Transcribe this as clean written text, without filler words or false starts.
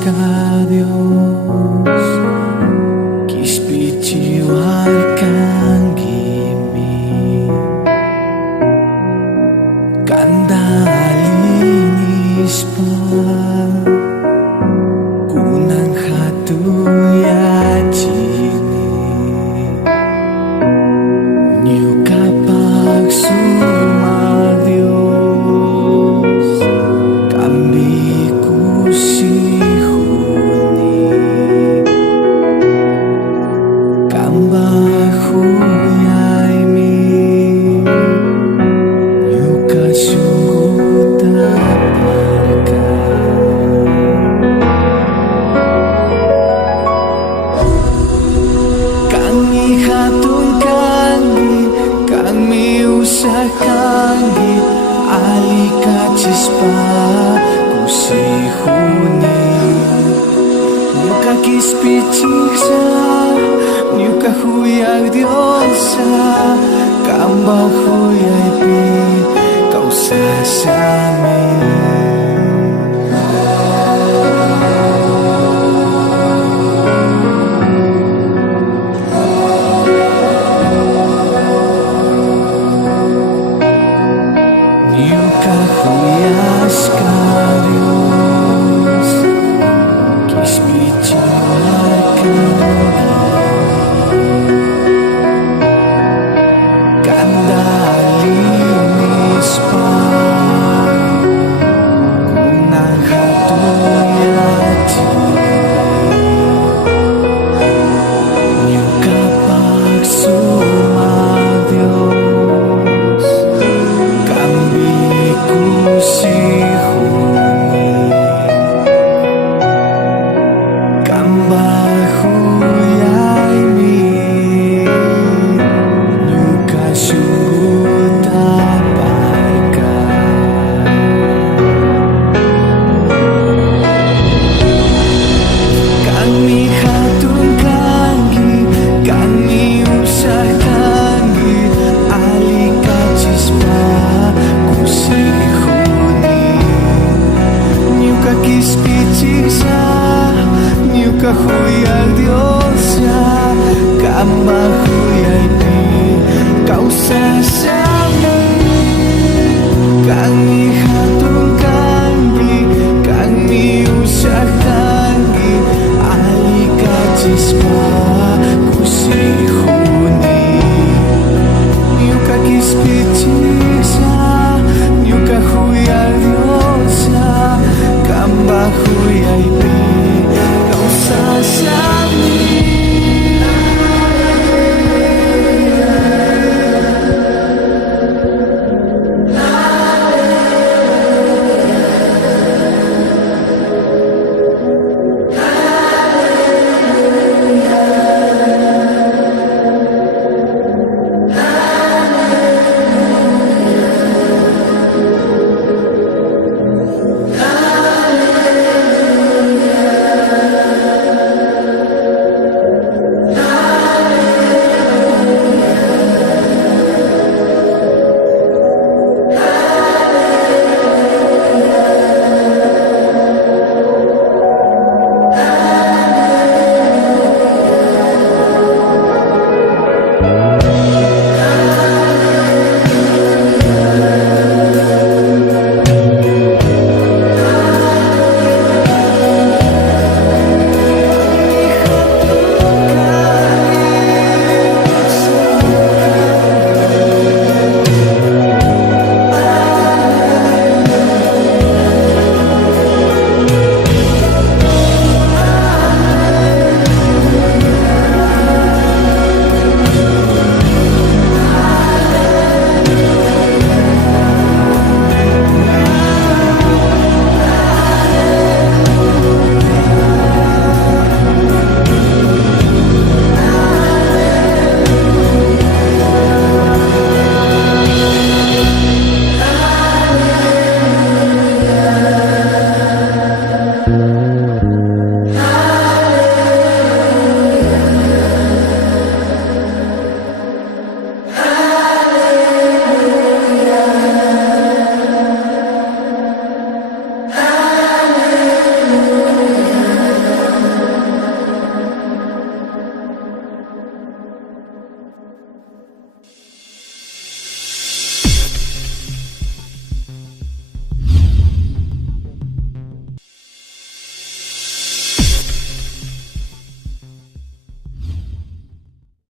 ka Dios, kispiciwarkan gimi, kandalinis pa kunang hatuya jini, niyo kapag sumag Dios, kami kusihuni, kambahuyay mi, niyo kasuguta parka. Kami hatun kami, kami usah kami, alika cispa kusihuni, niyo kakispiciksa, niyo kahuyag Diyosa, kambahuyay pi, kausasami. Niyo kahuyas ka Dios, kispiciwarkan, kandalinis pa kunang hatuya niyo kapag sumag Dios, kami kusihuni, kambahuyay mi, niyo kasuguta parka. Kami hatun kami, kami usah kami, alika cispa kusihuni, niyo kakispiciksa, niyo kahuyag Diyosa, kambahuyay pi, kausasa.